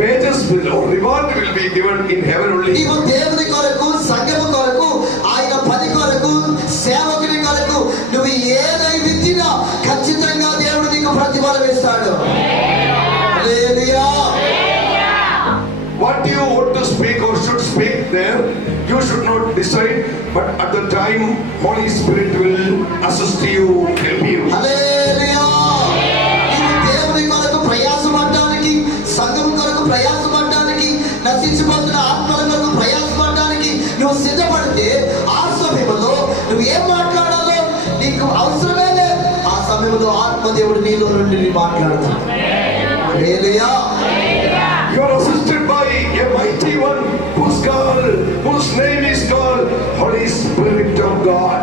wages will or reward will be given in heaven only. నీవు దేవుని కొరకు సంఘము కొరకు ఆయన పని కొరకు సేవకుని కొరకు నువ్వు ఏదై విత్తినా ఖచ్చితంగా దేవుడు నీకు ప్రతిఫలం ఇస్తాడు హల్లెలూయా. What you want to speak or should speak there, you should not decide, but at the time, Holy Spirit will assist you, help you. ప్రయాసపడడానికి నశించిపోతున్న ఆత్మల కొరకు ప్రయాసపడడానికి నువ్వు సిద్ధపడితే ఆ సమయంలో నువ్వు ఏం మాట్లాడాలో నీకు అవసరమే లేదు. ఆ సమయంలో ఆత్మదేవుడు నీలో నుండి మాట్లాడతాడు. You are assisted by a mighty one whose God, whose name is God, Holy Spirit of God.